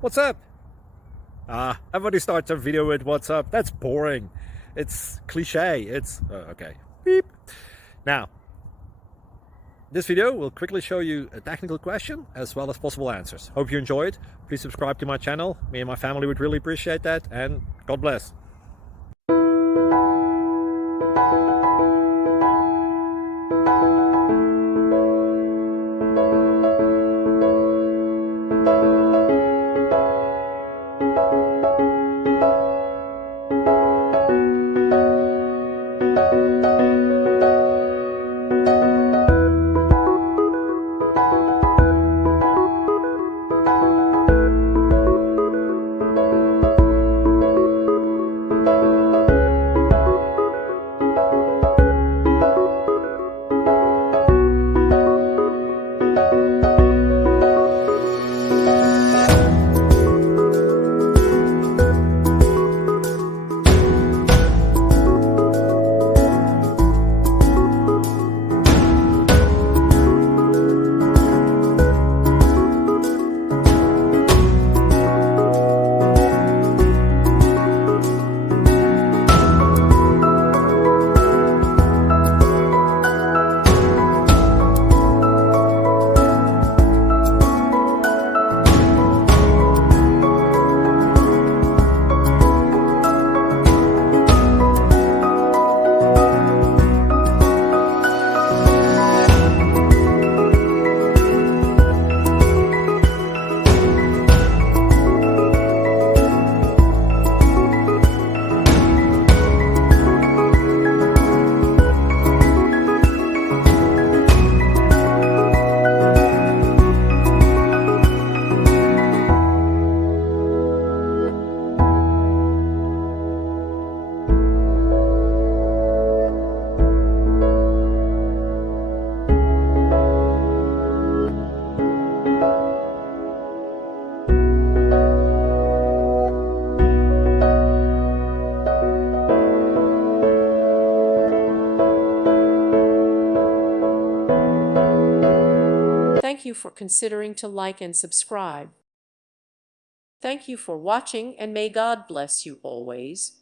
What's up? Everybody starts a video with what's up. That's boring. It's cliche. It's okay. Beep. Now, this video will quickly show you a technical question as well as possible answers. Hope you enjoyed. Please subscribe to my channel. Me and my family would really appreciate that, and God bless. Thank you for considering to like and subscribe. Thank you for watching, and may God bless you always.